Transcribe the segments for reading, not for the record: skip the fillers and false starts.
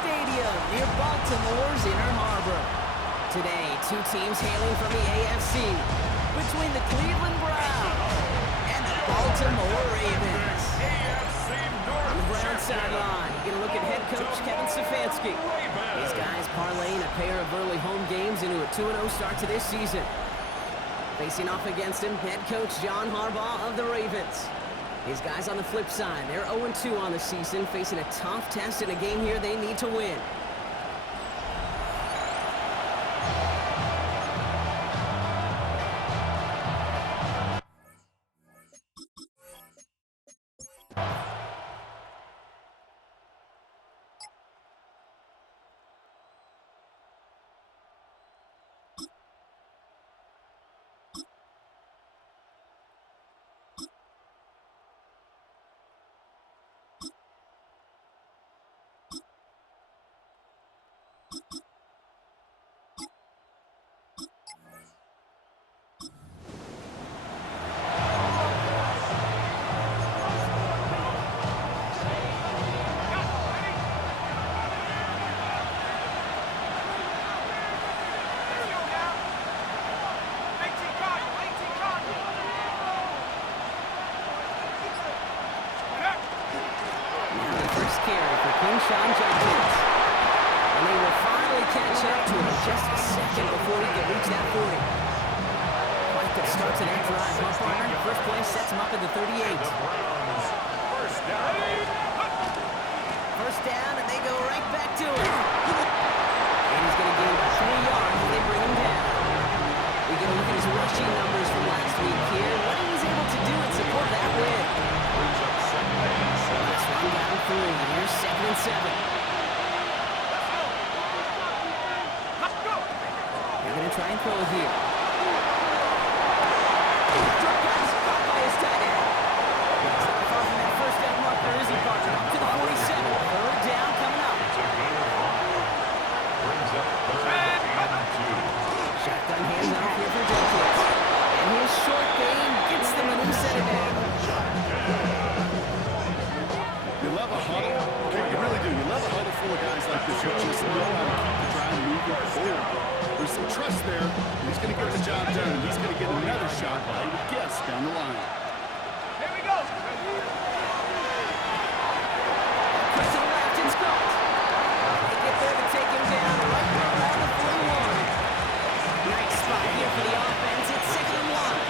Stadium near Baltimore's Inner Harbor. Today, two teams hailing from the AFC between the Cleveland Browns and the Baltimore Ravens. On the Browns sideline, you get a look at head coach Kevin Stefanski. These guys parlaying a pair of early home games into a 2-0 start to this season. Facing off against him, head coach John Harbaugh of the Ravens. These guys on the flip side, they're 0-2 on the season, facing a tough test in a game here they need to win. And they will finally catch up to him just a second before he can reach that 40. Quite good start to that drive, huh, partner? First play sets him up at the 38. First down, and they go right back to him. And he's going to gain about 3 yards as they bring him down. We get a look at his rushing numbers from last week here. What he was able to do in support of that win. Let's run down 3. Here's 2nd and 7. They're going to try and throw it here. Drop pass caught by his tight end. He's not far from that first down marker, is he, partner? Up to the 47. Third down coming up. Shotgun hands off here for Jenkins. And his short game gets them a new set of down. You love a huddle. Okay, you really do. You love a huddle full of guys like this who just know how to keep the drive moving forward. There's some trust there. He's going to get the job done, and he's going to get another shot, I would guess, down the line. Here we go. Push to the left and Scott. They get there to take him down right around the 41. Nice spot here for the offense. It's 2nd and 1.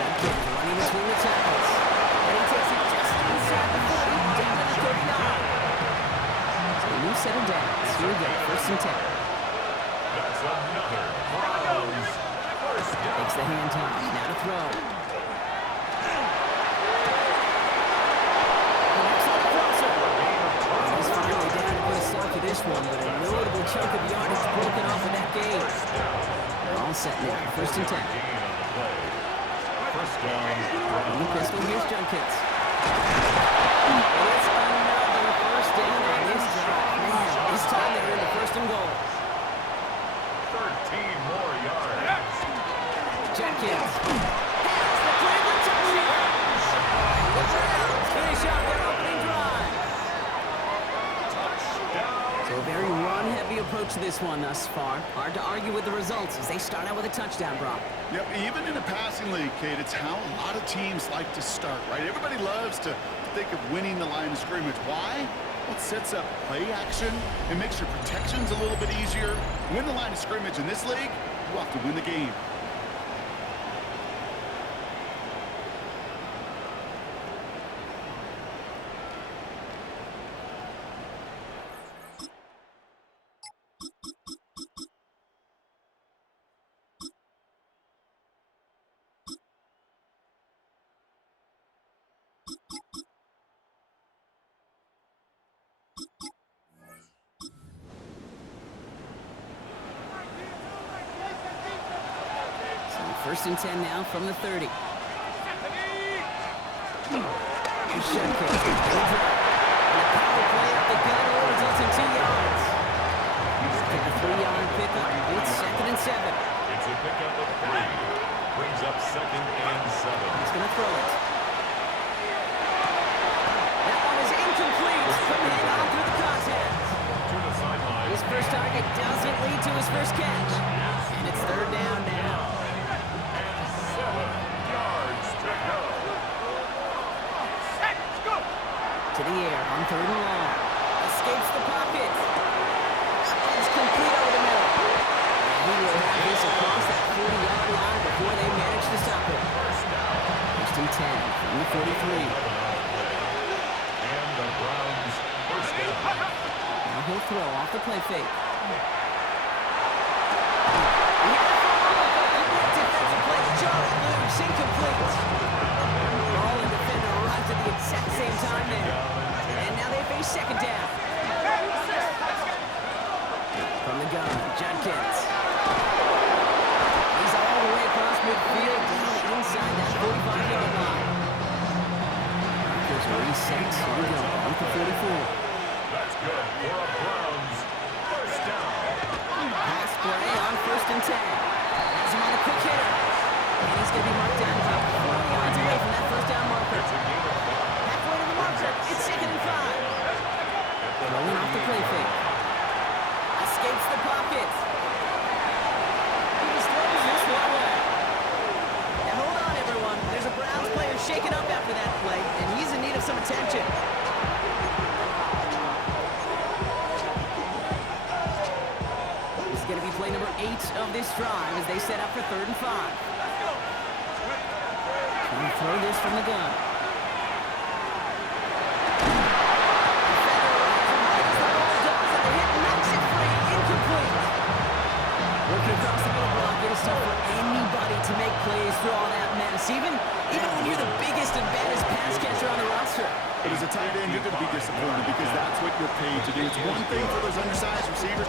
Jenkins running between the tackles. And he takes it just inside the 40, down to the 39. So a new set of downs. Here we go, 1st and 10. Takes the hand toss, now to throw. Next on the crossover. He's finally down to put a stop to this one, but a notable chunk of yardage broken off of that game. They're all set now, 1st and 10. On the pistol, here's Jenkins. It's another first down on this drive. Man, this time they're in the 1st and goal. 13 more yards. Jenkins has the Cleveland touchdown. The Browns finish out their opening drive. So a very run-heavy approach to this one thus far. Hard to argue with the results as they start out with a touchdown, Brock. Yep, even in a passing league, Kate, it's how a lot of teams like to start, right? Everybody loves to think of winning the line of scrimmage. Why? Well, it sets up play action. It makes your protections a little bit easier. Win the line of scrimmage in this league, you have to win the game. So 1st and 10 now from the 30. Jenkins. And the power play up the gut results in 2 yards. Take a 3-yard pickup. It's 2nd and 7. It's a pickup of 3. Brings up 2nd and 7. He's going to throw it. his first catch. And it's third down now. And 7 yards to go. To the air on third and long. Escapes the pocket. It's complete over the middle. And he will have this across that 40-yard line before they manage to stop it. First and 10 from the 43. And the Browns first down. Now he'll throw off the play fake. Defensive play, Charlie loose, incomplete. Ball and defender arrived at the exact same time there. And now they face second down. From the gun, Judkins. He's all the way across midfield, down inside that 45-yard line. Markers are reset. Here we go, with the 44. That's good for a Browns first down. Pass play on first and 10. Has him on a quick hitter. And he's going to be marked down about 40 yards away from that first down marker. Halfway to the marker, it's second and 5. Rolling off the play fake. Escapes the pocket. He just throws this one away. Now hold on, everyone. There's a Browns player shaken up after that play, and he's in need of some attention. This is going to be play number 8 of this drive as they set up for third and 5. Trying to throw this from the gun. Working across the middle block, it is tough for anybody to make plays through all that mess, even when you're the biggest and baddest pass catcher on the roster. But as a tight end, you're going to be disappointed because that's what you're paid to do. It's one thing for those undersized receivers.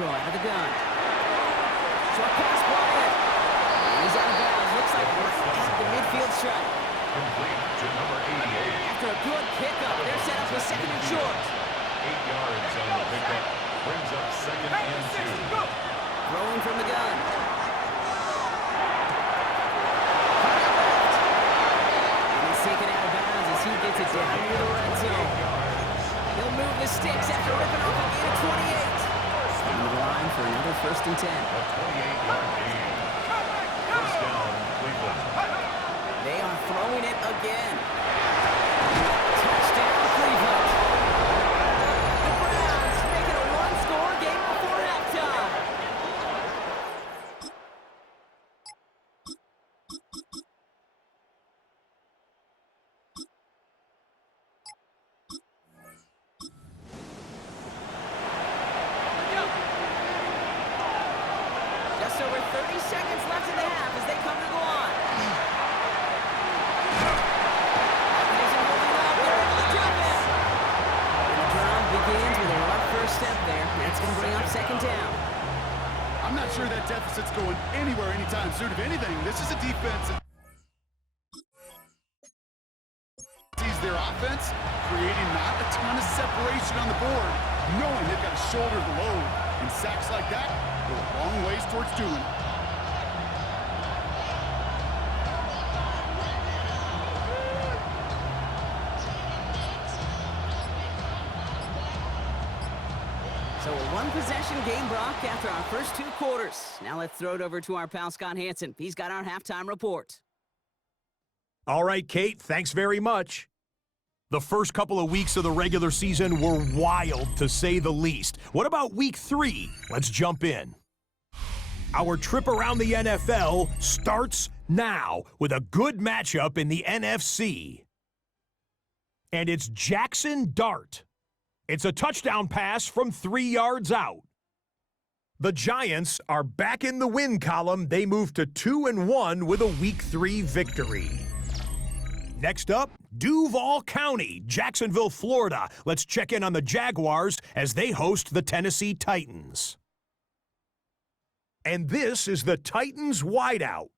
Throw out of the gun. Short pass ball in. And he's out of bounds. Looks like right at the midfield stripe. Complete to number 88. After a good pickup, they're set up with second and short. 8 yards on the pickup. Brings up second and 2. Throwing from the gun. And he's taken out of bounds as he gets it down near the red zone. He'll move the sticks after ripping off a gain of 28. On the line for another first and 10. A 28-yard gain. First down, Cleveland. They are throwing it again. Touchdown, Cleveland. The Browns make it a one-score game before halftime. Just over 30 seconds left in the half as they come to the line. Isn't holding up. They're able to drop it. And the drive begins with a rough first step there. That's going to bring up second down. I'm not sure that deficit's going anywhere anytime soon. If anything, this is a defense that sees their offense creating not a ton of separation on the board, knowing they've got to shoulder the load. And sacks like that go a long ways towards doing it. So a one-possession game, Brock, after our first 2 quarters. Now let's throw it over to our pal Scott Hansen. He's got our halftime report. All right, Kate, thanks very much. The first couple of weeks of the regular season were wild, to say the least. What about week 3? Let's jump in. Our trip around the NFL starts now with a good matchup in the NFC. And it's Jackson Dart. It's a touchdown pass from 3 yards out. The Giants are back in the win column. They move to 2-1 with a Week 3 victory. Next up, Duval County, Jacksonville, Florida. Let's check in on the Jaguars as they host the Tennessee Titans. And this is the Titans wideout.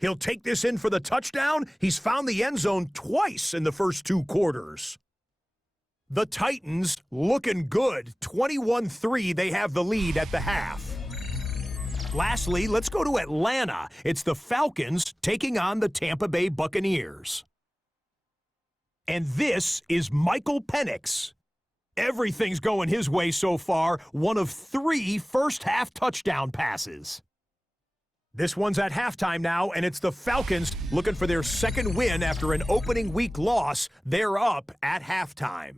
He'll take this in for the touchdown. He's found the end zone twice in the first 2 quarters. The Titans looking good. 21-3, they have the lead at the half. Lastly, let's go to Atlanta. It's the Falcons taking on the Tampa Bay Buccaneers. And this is Michael Penix. Everything's going his way so far. 1 of 3 first-half touchdown passes. This one's at halftime now, and it's the Falcons looking for their second win after an opening week loss. They're up at halftime.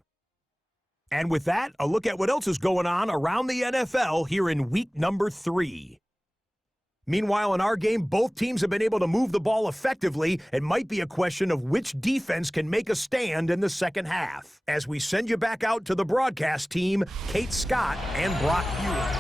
And with that, a look at what else is going on around the NFL here in week number 3. Meanwhile, in our game, both teams have been able to move the ball effectively. It might be a question of which defense can make a stand in the second half. As we send you back out to the broadcast team, Kate Scott and Brock Hewitt.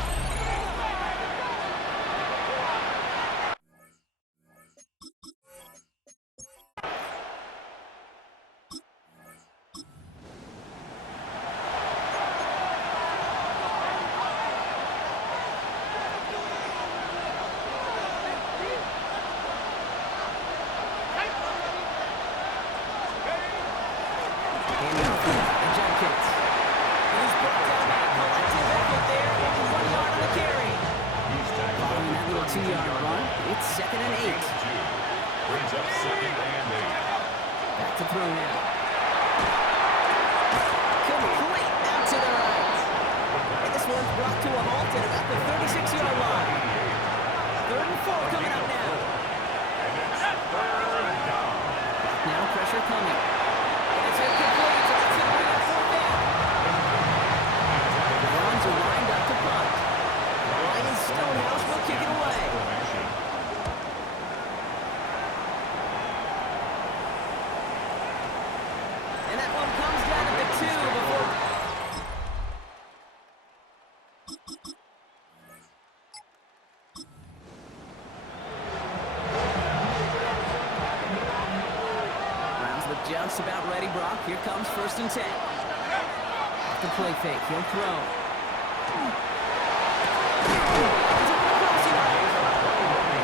Just about ready, Brock. Here comes 1st and 10. After play fake, he'll throw.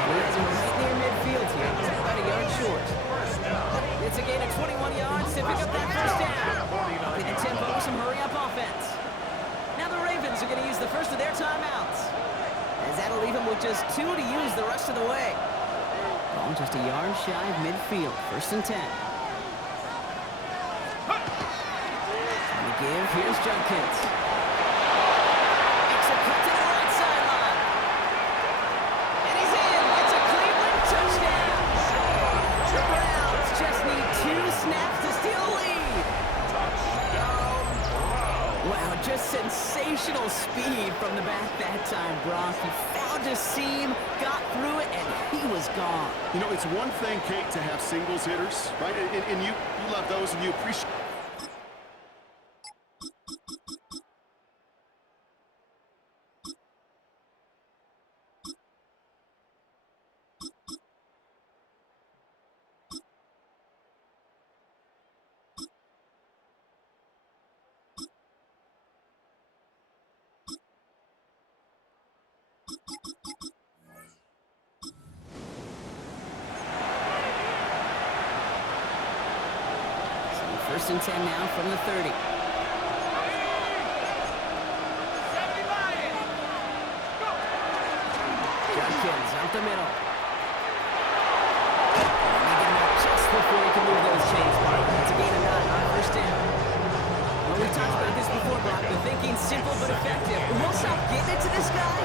He has him right near midfield here. He's about a yard short. It's a gain of 21 yards to pick up that first down. Upping the tempo with some hurry-up offense. Now the Ravens are going to use the first of their timeouts, as that'll leave him with just 2 to use the rest of the way. Ball just a yard shy of midfield. 1st and 10. Here's Junkins. Makes a cut to the right sideline. And he's in. It's a Cleveland touchdown. The Browns just need 2 snaps to steal a lead. Touchdown. Wow, just sensational speed from the back that time, Brock. He found a seam, got through it, and he was gone. You know, it's one thing, Kate, to have singles hitters, right? And you love those and you appreciate. First and 10 now from the 30. Junkins out the middle. Making it just before he can move those chains. It's a gain of 9 on 1st down. Well, we've talked about this before, Brock. The thinking's simple but effective. We'll stop getting it to this guy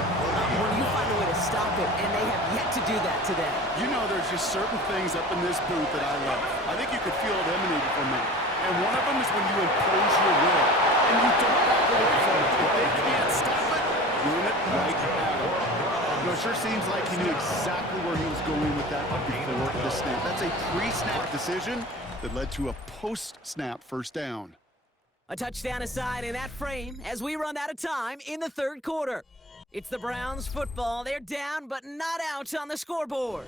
when you find a way to stop it, and they have yet to do that today. You know, there's just certain things up in this booth that I love. I think you could feel it emanating from me. And one of them is when you impose your will, and you don't back away from it. If they can't stop it, ruin it right now. You know, it sure seems like he knew exactly where he was going with that before the snap. That's a pre-snap decision that led to a post-snap 1st down. A touchdown aside in that frame as we run out of time in the 3rd quarter. It's the Browns football. They're down, but not out on the scoreboard.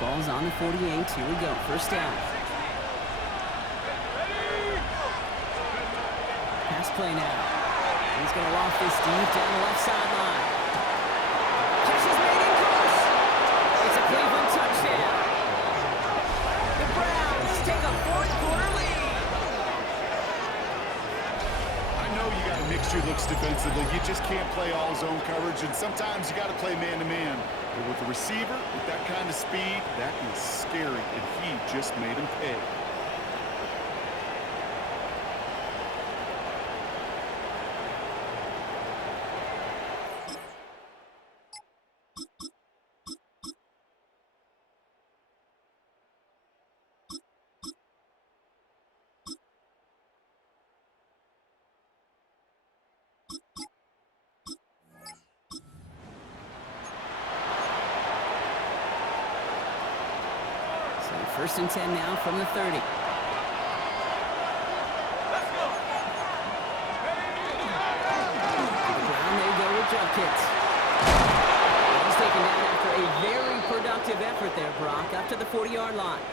Ball's on the 48. Here we go. First down. Pass play now. He's going to loft this deep down the left sideline. Catch is made in close. It's a Cleveland touchdown. The Browns take a fourth-quarter lead. I know you got to mix your looks defensively. You just can't play all zone coverage, and sometimes you got to play man-to-man. But with the receiver, with that kind of speed, that is scary, and he just made him pay. First and 10 now from the 30. Let's go. To the ground they go with Judkins. He's taken down after a very productive effort there, Brock, up to the 40-yard line.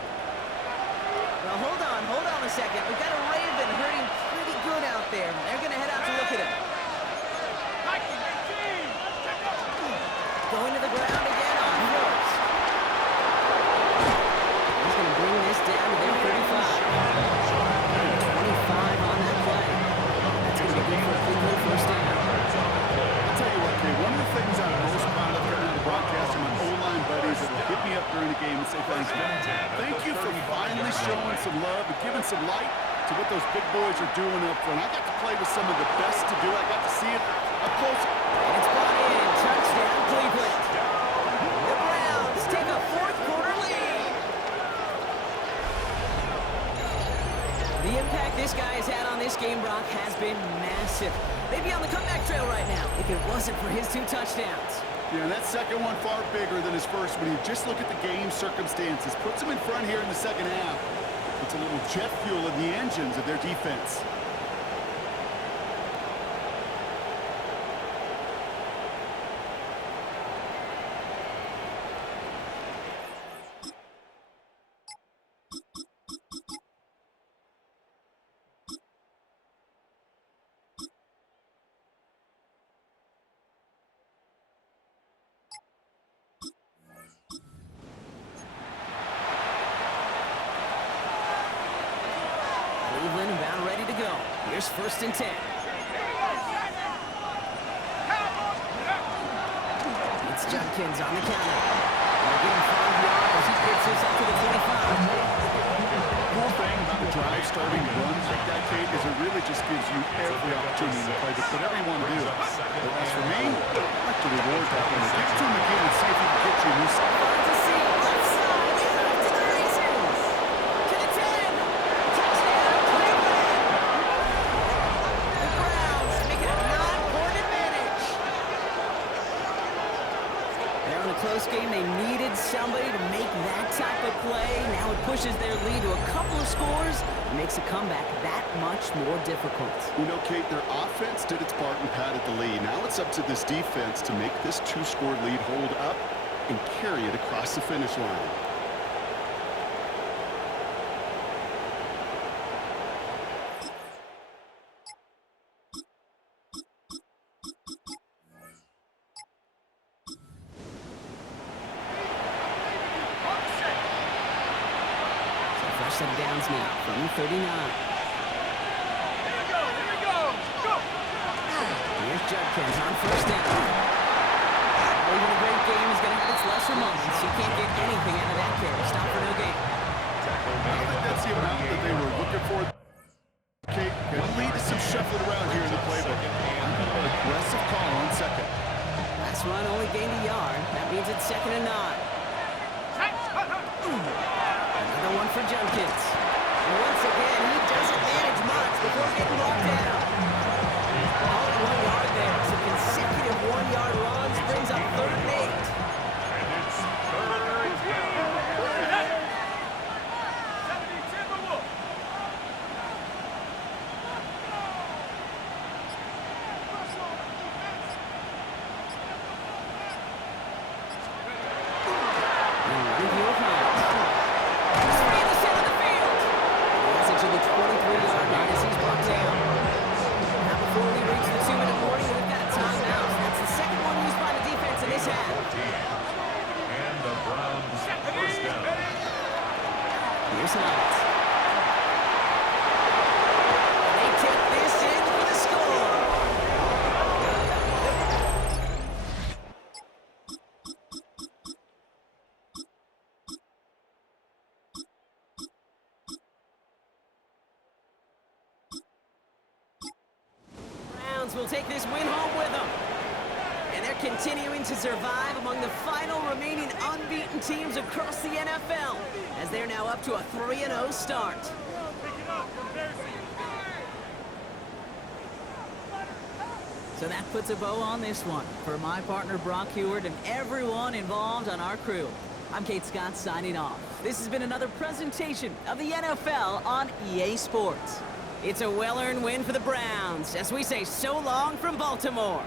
Well, hold on a second. We've got a Raven hurting pretty good out there. They're going to head out to look at him. Going to the ground again on fourth. Bring this down to their 35. 25 on that play. That's going to be good for a Cleveland first down. I'll tell you what, Kay, one of the things I'm most proud of here in the broadcast are my O-line buddies that will hit me up during the game and say thank you. Thank you for finally showing some love and giving some light to what those big boys are doing up front. I got to play with some of the best to do. I got to see it up close. And it's brought in. Touchdown, Cleveland. The Browns take a fourth-quarter lead. The impact this guy has had on this game, Brock, has been massive. They'd be on the comeback trail right now if it wasn't for his 2 touchdowns. Yeah, and that second one far bigger than his first when you just look at the game circumstances. Puts him in front here in the second half. Puts a little jet fuel in the engines of their defense. Cleveland about ready to go. Here's first and 10. It's Judkins on the counter. They're getting 5 yards. He gets this up to the 25. Cool thing about the drive starting runs like that, Kate, is it really just gives you every opportunity to play whatever you want to do. But as for me, I like to reward that one. Get to him again and see if he can get you a new side. To see left side. He's off to the races. To the 10. Touchdown, Cleveland. The Browns make it a 9-point advantage. They're in a close game. They needed somebody to make that type of play. Now it pushes their lead to a couple of scores and makes a comeback that much more difficult. You know, Kate, their offense did its part and padded the lead. Now it's up to this defense to make this 2-score lead hold up and carry it across the finish line. First set of downs now from the 39. Here we go. Go. Here's Judkins on first down. Even a great game is going to have its lesser moments. You can't get anything out of that carry. Stop for no gain. I don't think that's the amount that they were looking for. Kate, can lead to some shuffling around here in the playbook. An aggressive call on second. Last run only gained a yard. That means it's 2nd and 9. Another one for Judkins. And once again, he doesn't manage much before getting brought down. All at 1 yard there. Some consecutive 1-yard runs brings up 3rd and 8. And it's 3rd down. 72. behind. He's free in the center of the field. He has it to the 23-yard line as he's brought down. Now before we reach the 2-minute warning, we've got a timeout. That's the second one used by the defense in this half. And the Browns first down. Here's Hunt. They take this in for the score. Browns will take this win home with them. And they're continuing to survive among the final remaining unbeaten teams across the NFL, as they're now up to a 3-0 start. So that puts a bow on this one. For my partner Brock Heward and everyone involved on our crew, I'm Kate Scott signing off. This has been another presentation of the NFL on EA Sports. It's a well-earned win for the Browns, as we say so long from Baltimore.